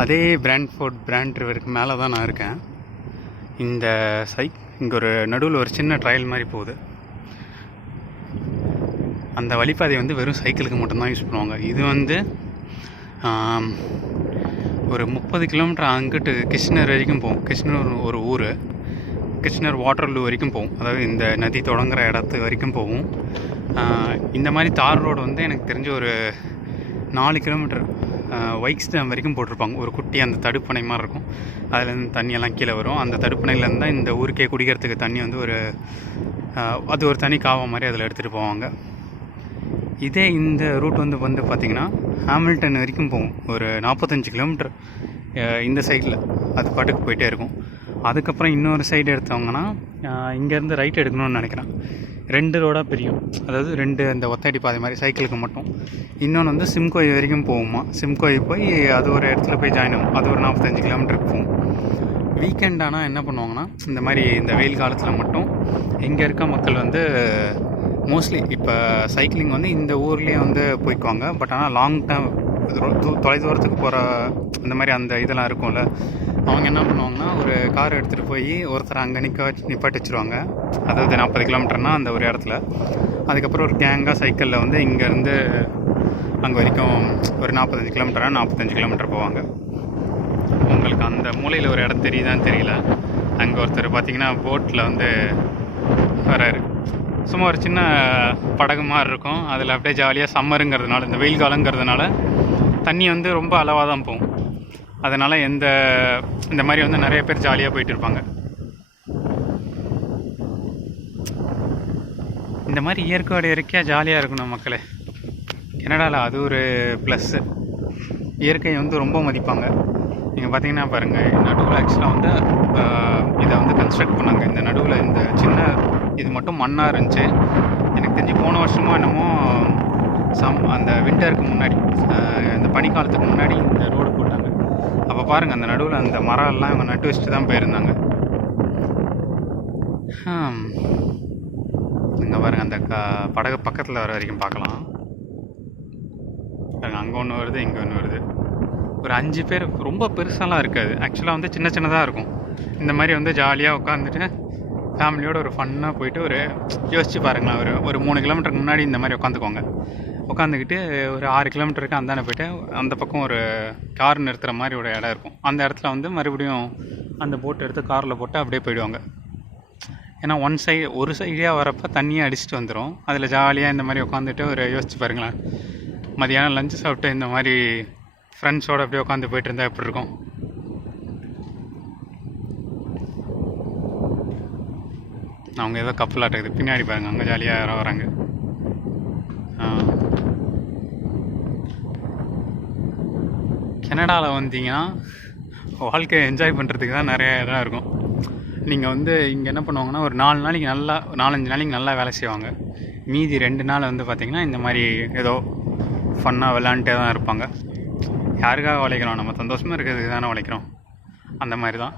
அதே பிராண்ட்ஃபோர்ட் பிராண்ட் ரிவருக்கு மேலே தான் நான் இருக்கேன். இந்த சைக் இங்கே ஒரு நடுவில் ஒரு சின்ன ட்ரையல் மாதிரி போகுது. அந்த வழிப்பாதை வந்து வெறும் சைக்கிளுக்கு மட்டும்தான் யூஸ் பண்ணுவாங்க. இது வந்து ஒரு முப்பது கிலோமீட்டர் அங்கிட்டு கிருஷ்ணர் வரைக்கும் போகும். கிருஷ்ணர் ஒரு ஊர். கிருஷ்ணர் வாட்டர்லூ வரைக்கும் போகும். அதாவது இந்த நதி தொடங்குற இடத்து வரைக்கும் போகும். இந்த மாதிரி தார் ரோடு வந்து எனக்கு தெரிஞ்ச ஒரு நாலு கிலோமீட்டர் வைக்ஸ் டேம் வரைக்கும் போட்டிருப்பாங்க. ஒரு குட்டி அந்த தடுப்பணை மாதிரி இருக்கும். அதுலேருந்து தண்ணியெல்லாம் கீழே வரும். அந்த தடுப்பணையிலேருந்து தான் இந்த ஊருக்கே குடிக்கிறதுக்கு தண்ணி வந்து ஒரு அது ஒரு தனி காவம் மாதிரி அதில் எடுத்துகிட்டு போவாங்க. இதே இந்த ரூட் வந்து வந்து பார்த்திங்கன்னா ஹாமில்டன் வரைக்கும் போகும். ஒரு நாற்பத்தஞ்சு கிலோமீட்டர் இந்த சைடில் அது பாட்டுக்கு போயிட்டே இருக்கும். அதுக்கப்புறம் இன்னொரு சைடு எடுத்தவங்கன்னா இங்கேருந்து ரைட் எடுக்கணும்னு நினைக்கிறேன். ரெண்டு ரோடாக பிரியும். அதாவது ரெண்டு அந்த ஒத்தடி பாதை மாதிரி சைக்கிளுக்கு மட்டும். இன்னொன்று வந்து சிம்கோய் வரைக்கும் போகுமா? சிம்கோய் போய் அது ஒரு இடத்துல போய் ஜாயின் ஆகும். அது ஒரு நாற்பத்தஞ்சு கிலோமீட்டருக்கு போகும். வீக்கெண்ட் ஆனால் என்ன பண்ணுவாங்கன்னா இந்த மாதிரி இந்த வெயில் காலத்தில் மட்டும் இங்கே இருக்க மக்கள் வந்து மோஸ்ட்லி இப்போ சைக்கிளிங் வந்து இந்த ஊர்லேயே வந்து போய்க்குவாங்க. பட் ஆனால் லாங் டேர்ம் தொலை தூரத்துக்கு போகிற அந்த மாதிரி அந்த இதெல்லாம் இருக்கும்ல. அவங்க என்ன பண்ணுவாங்கன்னா ஒரு கார் எடுத்துகிட்டு போய் ஒருத்தர் அங்கே நிற்க வச்சு நிப்பாட்டி வச்சுருவாங்க. அதாவது நாற்பது கிலோமீட்டர்னால் அந்த ஒரு இடத்துல. அதுக்கப்புறம் ஒரு கேங்காக சைக்கிளில் வந்து இங்கேருந்து அங்கே வரைக்கும் ஒரு நாற்பத்தஞ்சு கிலோமீட்டராக நாற்பத்தஞ்சு கிலோமீட்டர் போவாங்க. உங்களுக்கு அந்த மூலையில் ஒரு இடம் தெரியுதான்னு தெரியல. அங்கே ஒருத்தர் பார்த்திங்கன்னா போட்டில் வந்து வராரு. சும்மா ஒரு சின்ன படகு மாதிரி இருக்கும். அதில் அப்படியே ஜாலியாக சம்மருங்கிறதுனால இந்த வெயில் காலங்கிறதுனால தண்ணி வந்து ரொம்ப அளவாக தான் போகும். அதனால் எந்த இந்த மாதிரி வந்து நிறைய பேர் ஜாலியாக போயிட்டு இருப்பாங்க. இந்த மாதிரி இயற்கையோட இயற்கையாக ஜாலியாக இருக்கணும் மக்களே. கனடாவில் அது ஒரு ப்ளஸ்ஸு இயற்கையை வந்து ரொம்ப மதிப்பாங்க. நீங்கள் பார்த்தீங்கன்னா பாருங்கள் நடுவில் ஆக்சுவலாக வந்து இதை வந்து கன்ஸ்ட்ரக்ட் பண்ணாங்க. இந்த நடுவில் இந்த சின்ன இது மட்டும் மண்ணாக இருந்துச்சு. எனக்கு தெரிஞ்சு போன வருஷமோ என்னமோ சம் அந்த விண்டருக்கு முன்னாடி காலத்துக்கு முன்னாடி இந்த ரோடு போட்டாங்க. அப்போ பாருங்கள் அந்த நடுவில் அந்த மரம் எல்லாம் இவங்க நட்டு வச்சுட்டு தான் போயிருந்தாங்க இங்கே பாருங்கள் அந்த க படகு பக்கத்தில் வர வரைக்கும் பார்க்கலாம். பாருங்கள் அங்கே ஒன்று வருது இங்கே ஒன்று வருது. ஒரு அஞ்சு பேர் ரொம்ப பெருசாலாம் இருக்காது. ஆக்சுவலாக வந்து சின்ன சின்னதாக இருக்கும். இந்த மாதிரி வந்து ஜாலியாக உட்காந்துட்டு ஃபேமிலியோட ஒரு ஃபன்னாக போயிட்டு ஒரு யோசிச்சு பாருங்களேன் ஒரு ஒரு மூணு கிலோமீட்டருக்கு முன்னாடி இந்த மாதிரி உட்காந்துக்கோங்க. உட்காந்துக்கிட்டு ஒரு ஆறு கிலோமீட்டருக்கு அந்தாண்ட போயிட்டு அந்த பக்கம் ஒரு கார் நிறுத்துகிற மாதிரி ஒரு இடம் இருக்கும். அந்த இடத்துல வந்து மறுபடியும் அந்த போட் எடுத்து காரில் போட்டு அப்படியே போயிடுவாங்க. ஏன்னா ஒன் சைடு ஒரு சைடாக வரப்போ தண்ணியை அடிச்சுட்டு வந்துடும் அதில் ஜாலியாக இந்த மாதிரி உட்காந்துட்டு ஒரு யோசிச்சு பாருங்களேன். மதியானம் லஞ்சு சாப்பிட்டு இந்த மாதிரி ஃப்ரெண்ட்ஸோடு அப்படியே உட்காந்து போயிட்டு இருந்தால் எப்படி இருக்கும்? அவங்க ஏதோ கப்பல் ஆட்டுக்குது. பின்னாடி பாருங்க அங்கே ஜாலியாக யாரோ வராங்க. கனடாவில் வந்தீங்கன்னா வாழ்க்கையை என்ஜாய் பண்ணுறதுக்கு தான் நிறைய இடம் இருக்கும். நீங்கள் வந்து இங்கே என்ன பண்ணுவாங்கன்னா ஒரு நாலு நாளைக்கு நல்லா நாலஞ்சு நாளைக்கு நல்லா வேலை செய்வாங்க. மீதி ரெண்டு நாள் வந்து பார்த்திங்கன்னா இந்த மாதிரி ஏதோ ஃபன்னாக விளாண்டுட்டே தான் இருப்பாங்க. யாருக்காக உழைக்கிறோம்? நம்ம சந்தோஷமாக இருக்கிறதுக்கு தானே உழைக்கிறோம். அந்த மாதிரி தான்.